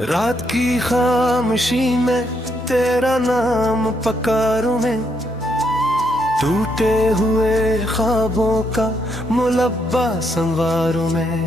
रात की खामोशी में तेरा नाम पकारूं मैं, टूटे हुए ख्वाबों का मुलब्बा संवारूं मैं।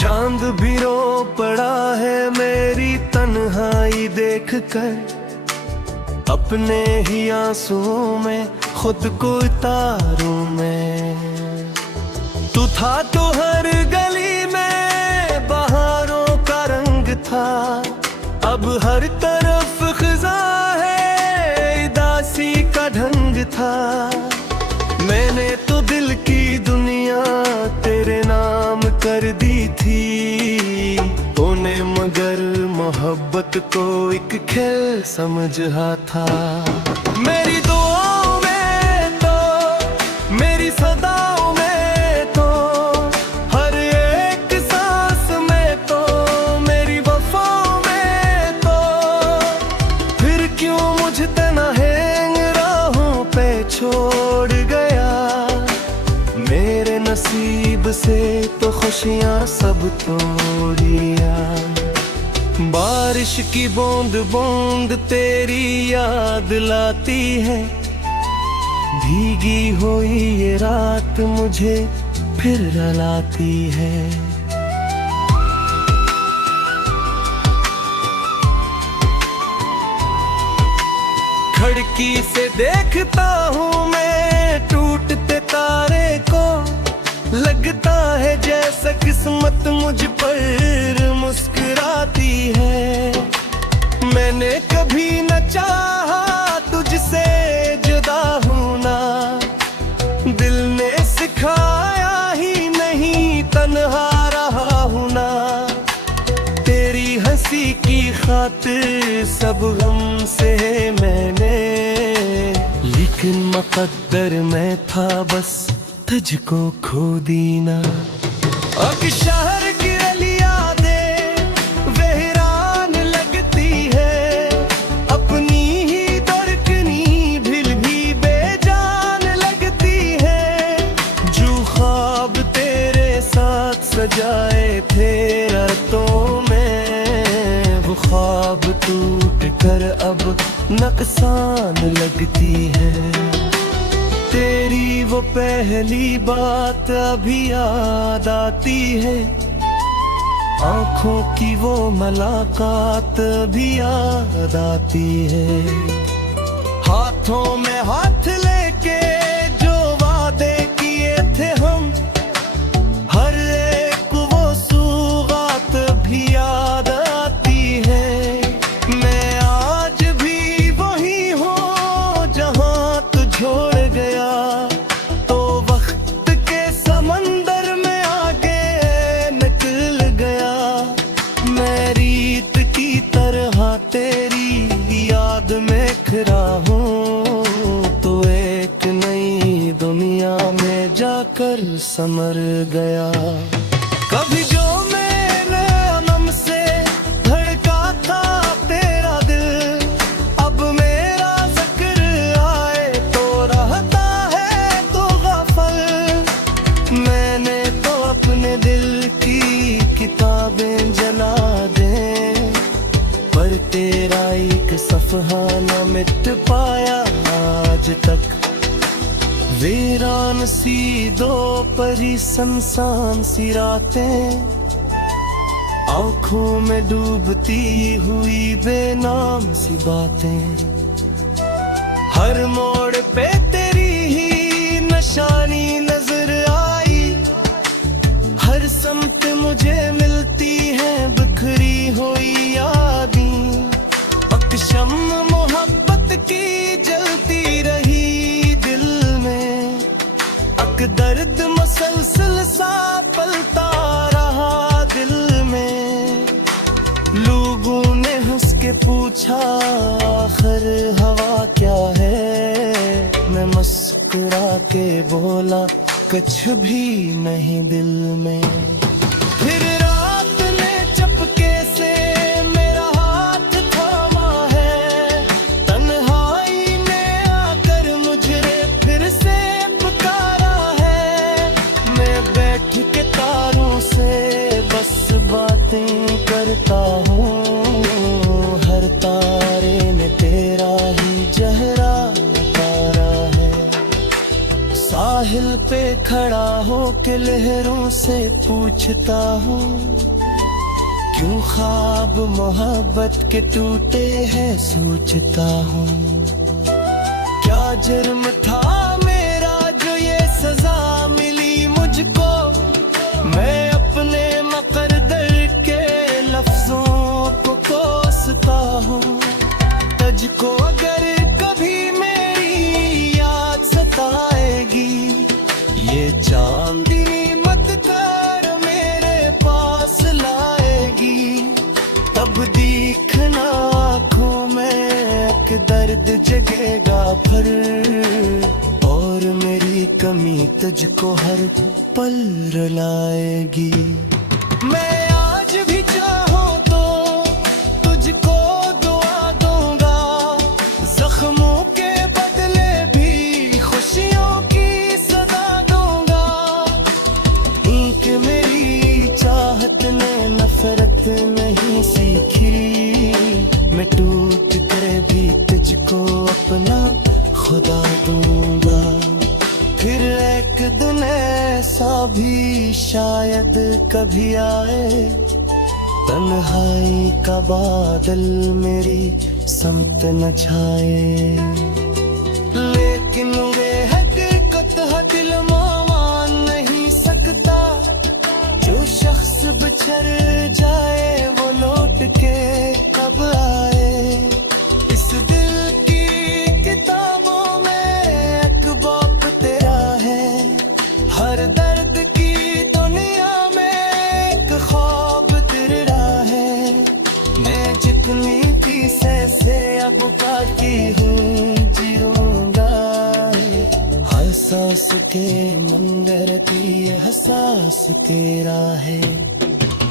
चांद भी रो पड़ा है मेरी तन्हाई देख कर, अपने ही आंसुओं में खुद को उतारूं मैं। तू था तो हर गली में बहारों का रंग था, अब हर तरफ खिज़ा है उदासी का ढंग था। मैंने तो दिल की दुनिया तेरे नाम कर दी थी, तूने मगर मोहब्बत को एक खेल समझा था। मेरी दुआओं में तो, मेरी सदाओं में तो, हर एक सांस में तो, मेरी वफाओं में तो, फिर क्यों मुझे तन्हाई राहों पे छोड़ गया। मेरे नसीब से तो खुशियाँ सब तोड़ दिया। बारिश की बूंद बूंद तेरी याद लाती है, भीगी हुई ये रात मुझे फिर रुलाती है। खिड़की से देखता हूँ मैं टूटते तारे को, लगता है जैसा किस्मत मुझ पर मुस्कुराती है। मैंने कभी न चाहा तुझसे जुदा होना, दिल ने सिखाया ही नहीं तन्हा रहा होना। तेरी हंसी की खातिर सब गम से मैंने, लेकिन मुकद्दर में था बस तुझको खो दीना। अब शहर की गलियां दे वेरान लगती है, अपनी ही धड़कनी दिल भी बेजान लगती है। जो ख्वाब तेरे साथ सजाए थे रातों में, वो ख्वाब टूट कर अब नुकसान लगती है। तेरी वो पहली बात अभी याद आती है, आंखों की वो मुलाकात भी याद आती है। हाथों में हाथ लेके जो वादे किए थे हम, हर एक वो सौगात भी याद आती है। मैं आज भी वही हूँ जहाँ तू छोड़ गया, तो वक्त के समंदर में आगे निकल गया। मैं रीत की तरह तेरी याद में खरा हूँ, तो एक नई दुनिया में जाकर समर गया। कभी जो मेरे अनम से धड़का था तेरा दिल, अब मेरा जिक्र आए तो रहता है तो गफल। मैंने तो अपने दिल की किताबें जला दे, पर तेरा एक सफ़हा न मिट पाया आज तक। वीरान सी दो परी संसान सी रातें, आँखों में डूबती हुई बेनाम सी बातें। हर मोड़ पे तेरी ही निशानी नजर आई, हर समत मुझे मिलती है बिखरी हुई यादें। अकशम मोहब्बत की जलती रही दिल में, अक दर्द मुसलसल सा पलता रहा दिल में। लोगों ने हंस के पूछा आखिर हवा क्या है, मैं मुस्कुरा के बोला कुछ भी नहीं दिल में। फिर रात ने चपके से मेरा हाथ थामा है, तन्हाई ने आकर मुझे फिर से पुकारा है। हूँ, हर तारे में तेरा ही चेहरा तारा है। साहिल पे खड़ा हो के लहरों से पूछता हूँ, क्यों ख्वाब मोहब्बत के टूटे हैं सोचता हूँ। क्या जुर्म था मेरा जो ये सजा मिली मुझको, मैं अपने मुकद्दर के लफ्जों को कोसता हूँ। तुझको अगर कभी मेरी याद सताएगी, ये चांदनी मत कर मेरे पास लाएगी। तब देखना आँखों में एक दर्द जगेगा फिर, और मेरी कमी तुझको हर पल रुलाएगी। मैं आज भी चाहूं तो तुझको दुआ दूंगा, जख्मों के बदले भी खुशियों की सदा दूंगा। एक मेरी चाहत ने नफरत नहीं सीखी, मैं टूट कर भी तुझको अपना खुदा दूंगा। फिर एक दिन ऐसा भी शायद कभी आए, तन्हाई का बादल मेरी समत न छाए। लेकिन ये हकीकत है दिल मान नहीं सकता, जो शख्स बिछड़ जाए वो लौट के कब आए। इस दिल की किताबों में एक बाप तेरा है, हर दर्द की दुनिया में एक ख्वाब तेरा है। मैं जितनी भी से अब बाकी हूँ जीऊंगा, हर सांस के मंदिर की एहसास तेरा है।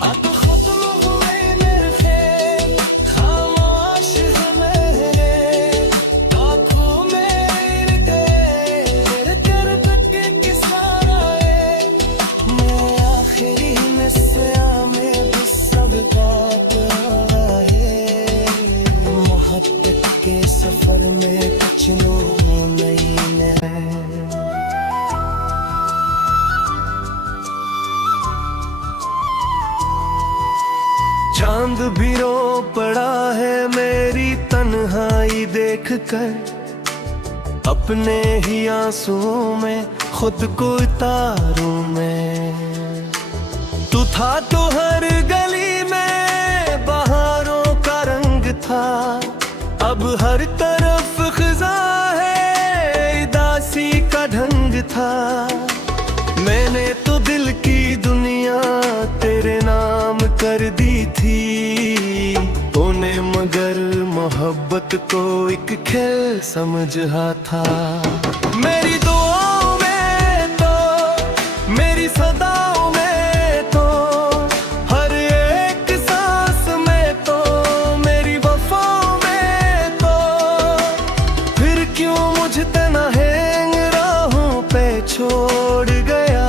अब खत्म हुए मेरे ख्याल, खामोश है मेरे आँखों में तेरे दर्द के किस्सा है। मैं आखिरी नस्या में बस सब बात है, मोहब्बत के सफर में कुछ नूर नहीं है। चांद भी रो पड़ा है मेरी तन्हाई देख कर, अपने ही आंसुओं में खुद को उतारूं मैं। तू था तो हर गली में बहारों का रंग था, अब हर तरफ खिजा है उदासी का ढंग था। मैंने तो दिल की दुनिया तेरे नाम कर दी थी, तूने मगर मोहब्बत को एक खेल समझा था। मेरी दुआओं में तो मेरी सदाओं में तो हर एक सांस में तो मेरी वफाओं में तो, फिर क्यों मुझे तन्हाई राहों पे छोड़ गया।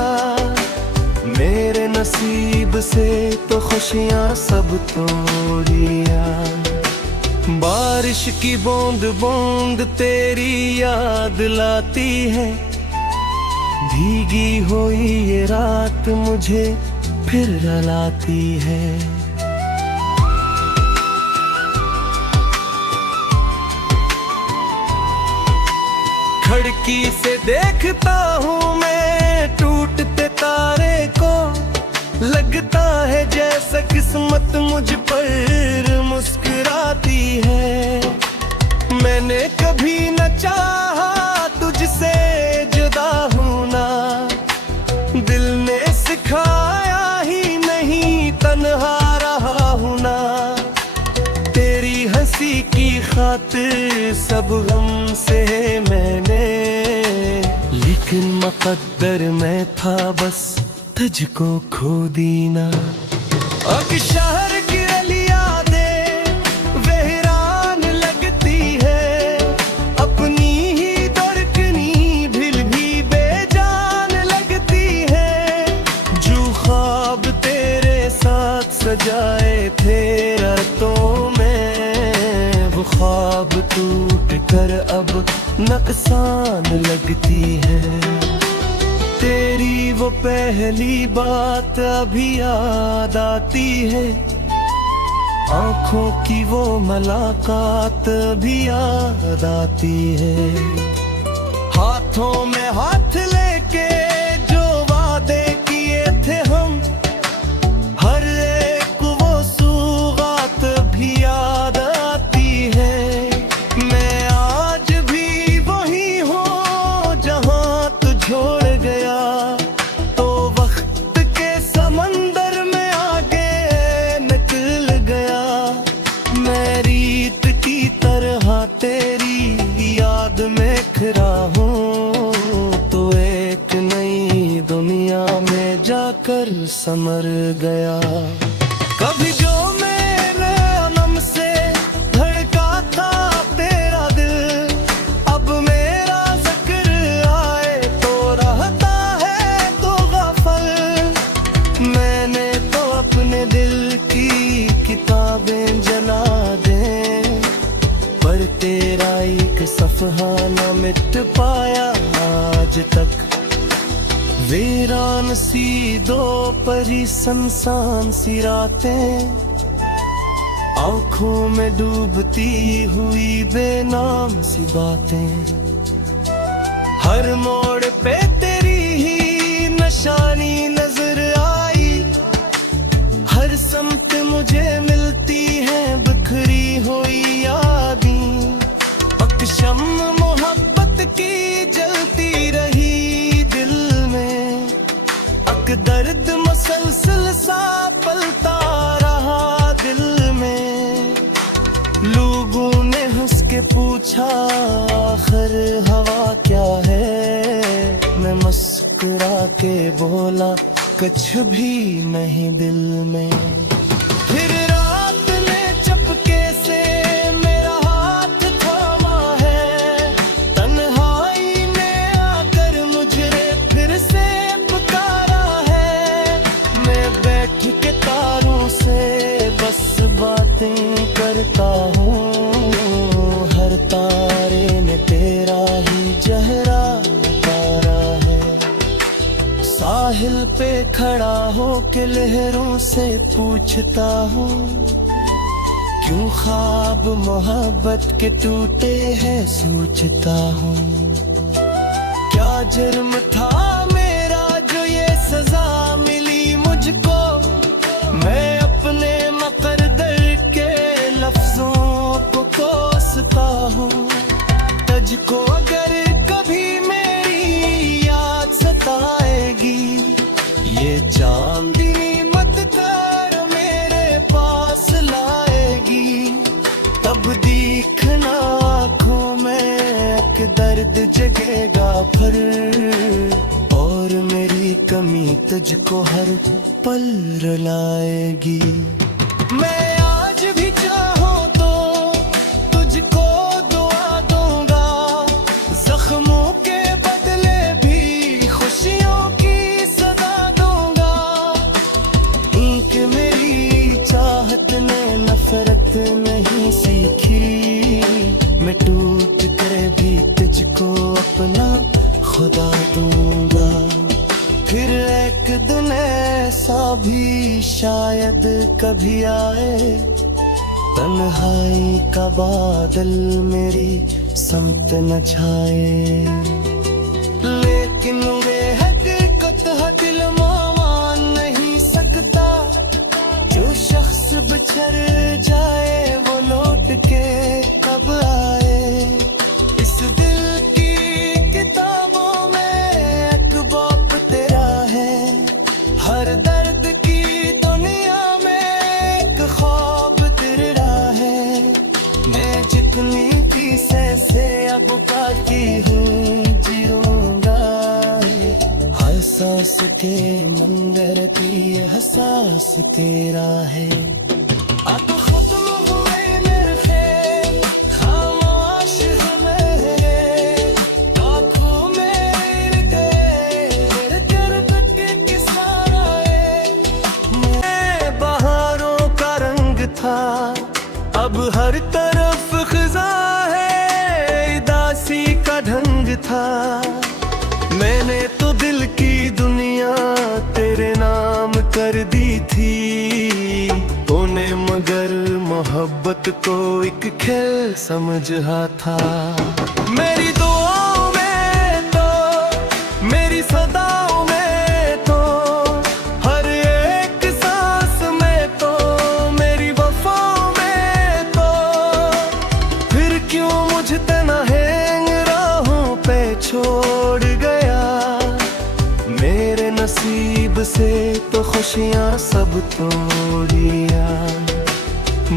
मेरे नसीब से तो खुशियाँ सब तोड़िया। बारिश की बूंद बूंद तेरी याद लाती है, भीगी हुई ये रात मुझे फिर रुलाती है। खिड़की से देखता हूँ मैं टूटते तारे को, लगता है जैसा किस्मत मुझ पर मुस्कुराती है। मैंने कभी न चाहा तुझसे जुदा होना, दिल ने सिखाया ही नहीं तन्हा रहा होना। तेरी हंसी की खातिर सब गम से मैंने, लेकिन मुकद्दर में था बस तुझको खो दीना। अब शहर की गलियां दे वेहरान लगती है, अपनी ही धड़कनी भी बेजान लगती है। जो ख्वाब तेरे साथ सजाए थे टूट कर अब नुकसान लगती है। तेरी वो पहली बात अभी याद आती है, आंखों की वो मुलाकात भी याद आती है। हाथों में हाथ लेके जो वादे किए थे हम, हर एक वो सौगात भी याद आती है। मैं आज भी वही हूँ जहाँ तू छोड़ गया, तो वक्त के समंदर में आगे निकल गया। मैं रीत की तरह तेरी याद में खरा हूँ, तो एक नई दुनिया में जाकर समर गया। कभी जो मेरे अनम से धड़का था तेरा दिल, अब मेरा जिक्र आए तो रहता है तो गफल। मैंने तो अपने दिल की किताबें जला दे, पर तेरा एक सफ़हा न मिट पाया आज तक। वीरान सी दो परी सुनसान सी रातें, आंखों में डूबती हुई बेनाम सी बातें। हर मोड़ पे तेरी ही निशानी नजर आई, हर समत मुझे मिलती है बिखरी हुई यादें। अकशम मोहब्बत की जलती रही दिल में, अक दर्द मुसलसल सा पलता रहा दिल में। लोगों ने हंस के पूछा आखिर हवा क्या है, मैं मुस्कुरा के बोला कुछ भी नहीं दिल में। फिर रात ने चपके से मेरा हाथ थामा है, तन्हाई ने आकर मुझे फिर से पुकारा है। मैं बैठ के तारों से बस बातें करता हूँ, हर तारे में तेरा ही चेहरा तारा है। साहिल पे खड़ा हो के लहरों से पूछता हूँ, क्यों ख्वाब मोहब्बत के टूटे हैं सोचता हूँ। क्या जुर्म था मेरा जो ये सजा मिली मुझको, मैं अपने मुकद्दर के लफ्जों को कोसता हूँ। तुझको अगर कभी मेरी याद सताएगी, ये चांदनी मत कर मेरे पास लाएगी। तब देखना आँखों में एक दर्द जगेगा फिर, और मेरी कमी तुझको हर पल रुलाएगी। मैं आज भी चाहूँ तो तुझको दुआ दूंगा, जख्मों के बदले भी खुशियों की सदा दूंगा। एक मेरी चाहत ने नफरत नहीं सीखी, मैं टूट कर भी तुझको अपना खुदा दूंगा। फिर एक दिन ऐसा भी शायद कभी आए, तन्हाई का बादल मेरी समत न छाए। लेकिन वे हकीकत है दिल मान नहीं सकता, जो शख्स बिछड़ जाए वो लौट के कब आए। इस दिल की किताबों में एक बाप तेरा है, हर दर्द की दुनिया में एक ख्वाब तेरा है। मैं जितनी भी से अब बाकी हूँ जीऊंगा, हर सांस के मंदिर की एहसास तेरा है। अब खत्म हुए मेरे ख्याल, खामोश है मेरे आँखों में तेरे दर्द के किस्से। मैं बहारों का रंग था, अब हर तरफ खिज़ा है। रंग था। मैंने तो दिल की दुनिया तेरे नाम कर दी थी, तूने मगर मोहब्बत को एक खेल समझा था। मेरी दुआओं में तो, मेरी सदाओं में तो, हर एक सांस में तो, मेरी वफाओं में तो, फिर क्यों मुझ तन्हाई राहों पे छोड़ गया। मेरे नसीब से तो खुशियाँ सब तोड़िया।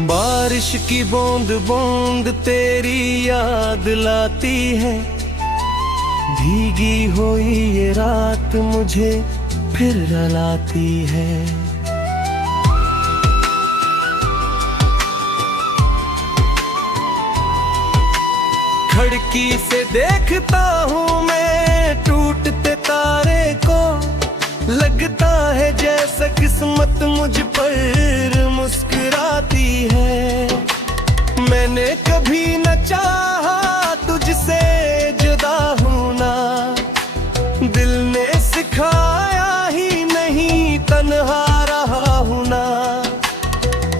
बारिश की बूंद बूंद तेरी याद लाती है, भीगी हुई ये रात मुझे फिर रुलाती है। खिड़की से देखता हूँ मैं टूटते तारे को, लगता है जैसा किस्मत मुझ पर मुस्कुराती है। मैंने कभी न चाहा तुझसे जुदा होना, दिल ने सिखाया ही नहीं तन्हा रहा होना।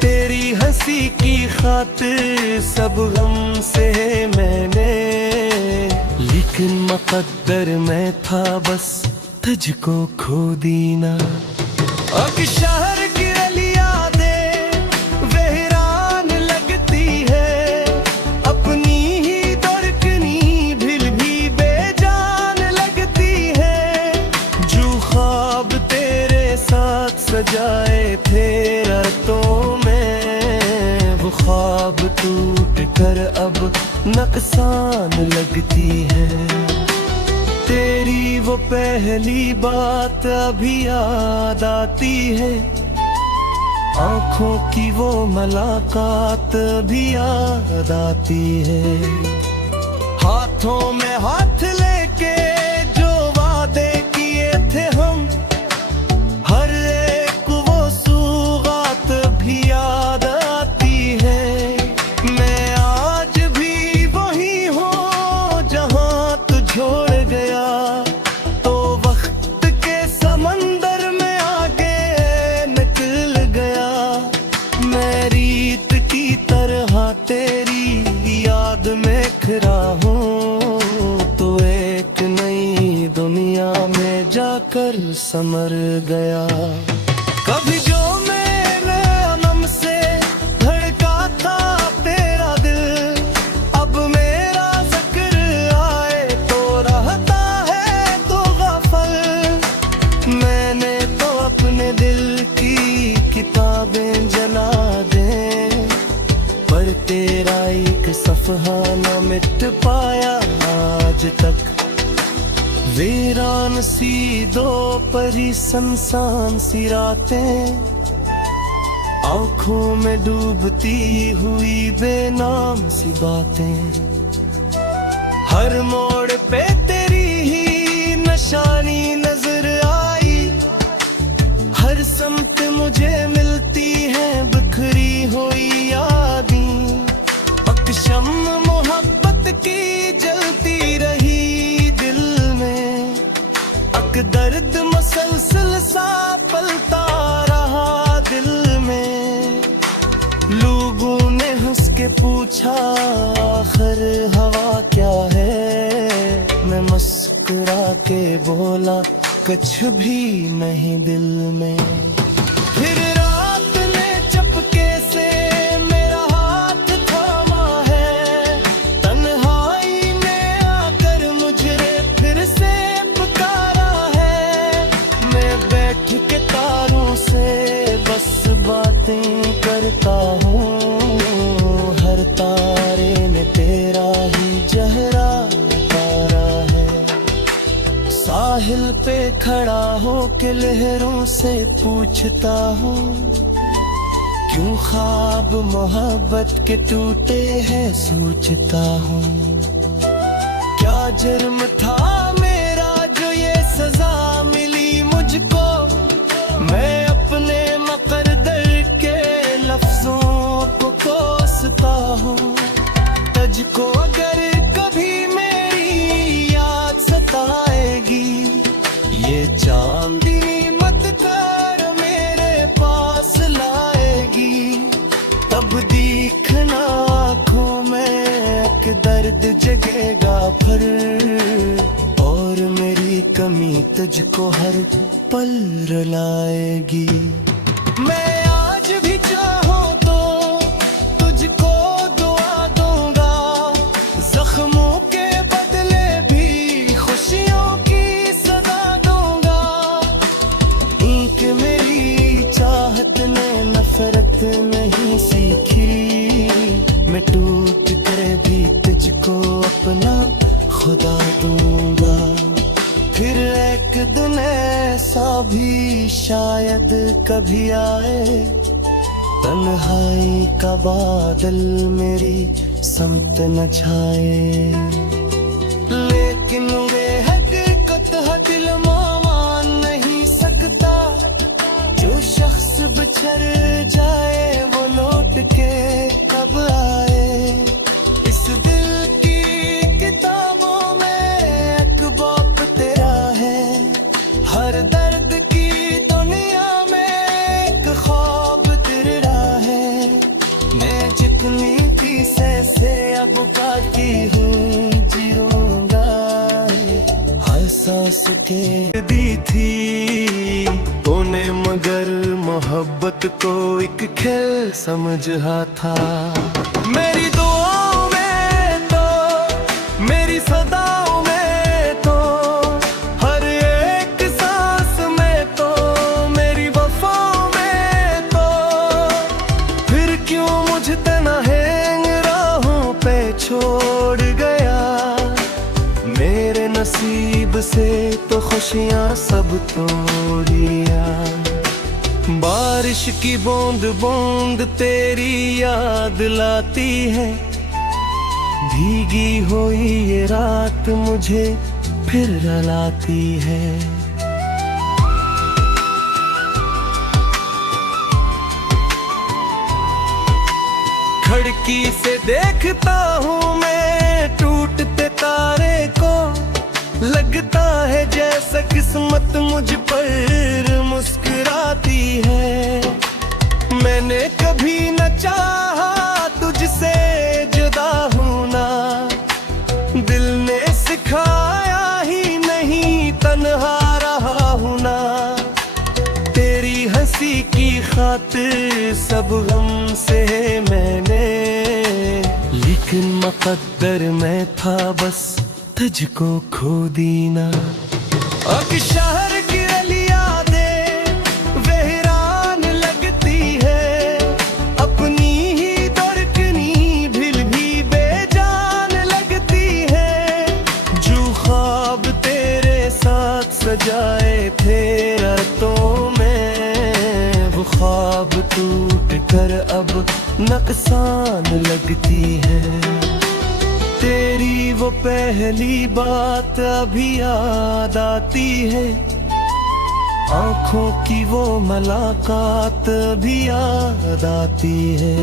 तेरी हंसी की खातिर सब गम से मैंने, लेकिन मुकद्दर में था बस तुझको खो देना। अब शहर की गलियां दे वीरान लगती है, अपनी ही धड़कनी दिल भी बेजान लगती है। जो ख्वाब तेरे साथ सजाए थे रातों में, वो ख्वाब टूट कर अब नुकसान लगती है। तेरी वो पहली बात अभी याद आती है, आंखों की वो मुलाकात भी याद आती है। हाथों में हाथ लेके जो वादे किए थे हम, हर एक वो सौगात भी याद आती है। मैं आज भी वही हूँ जहाँ तू छोड़ गया, तो वक्त के समंदर में आगे निकल गया। मैं रीत की तरह तेरी याद में खरा हूँ, तो एक नई दुनिया में जाकर समर गया। कभी जो मेरे नम से धड़का था तेरा दिल, अब मेरा जिक्र आए तो रहता है तो गफल। मैंने तो अपने दिल की किताबें जला दे, पर तेरा एक सफ़हा न मिट पाया आज तक। वीरान सी दो परी सुनसान सी रातें, आंखों में डूबती हुई बेनाम सी बातें। हर मोड़ पे तेरी ही निशानी नजर आई, हर समत मुझे मिलती है बिखरी हुई यादें। अकशम मोहब्बत की जलती रही दिल में, अक दर्द मुसलसल सा पलता रहा दिल में। लोगों ने हंस के पूछा आखिर हवा क्या है, मैं मुस्कुरा के बोला कुछ भी नहीं दिल में। फिर रात ने चपके से मेरा हाथ थामा है, तन्हाई ने आकर मुझे फिर से पुकारा है। मैं बैठ के तारों से बस बातें करता हूँ, हर तारे ने तेरा ही चेहरा उतारा है। साहिल पे खड़ा हो के लहरों से पूछता हूँ, क्यों ख्वाब मोहब्बत के टूटे हैं सोचता हूँ। क्या जुर्म था मेरा जो ये सजा मिली मुझको, मैं अपने मुकद्दर के लफ्जों को कोसता हूँ। तुझको अगर कभी मेरी जगेगा फिर, और मेरी कमी तुझको हर पल रुलाएगी। मैं आज भी चाहूं तो तुझको दुआ दूंगा, जख्मों के बदले भी खुशियों की सदा दूंगा। एक मेरी चाहत ने नफरत नहीं सीखी, मैं टूट कर भी तुझको अपना खुदा दूंगा। फिर एक दिन ऐसा भी शायद कभी आए, तन्हाई का बादल मेरी समत न छाए। लेकिन वे हकीकत है दिल मान नहीं सकता, जो शख्स बिछड़ जाए वो लौट के कब आए। इस दिल की किताबों में एक बाप तेरा है, हर दर्द की दुनिया में एक ख्वाब तेरा है। मैं जितनी थी से अब बाकी हूँ जीऊंगा, हर सांस के दी थी तूने, मगर मोहब्बत को एक खेल समझा था। मेरी दुआओं में तो, मेरी सदाओं में तो, हर एक सांस में तो, मेरी वफाओं में तो, फिर क्यों मुझे तन्हाई राहों पे छोड़ गया। मेरे नसीब से तो खुशियाँ सब तोड़िया। बारिश की बूंद बूंद तेरी याद लाती है, भीगी हुई ये रात मुझे फिर रुलाती है। खिड़की से देखता हूँ मैं टूटते तारे को, लगता है जैसा किस्मत मुझ पर मुस्कुराती है। मैंने कभी न चाहा तुझसे जुदा होना, दिल ने सिखाया ही नहीं तन्हा रहा हूं ना। तेरी हंसी की खातिर सब गम से मैंने, लेकिन मुकद्दर में था बस तुझको खो देना। अब शहर की गलियां दे वेहरान लगती है, अपनी ही धड़कनी दिल भी बेजान लगती है। जो ख्वाब तेरे साथ सजाए थे रातों में, वो ख्वाब टूट कर अब नुकसान लगती है। तेरी वो पहली बात अभी याद आती है, आंखों की वो मुलाकात भी याद आती है।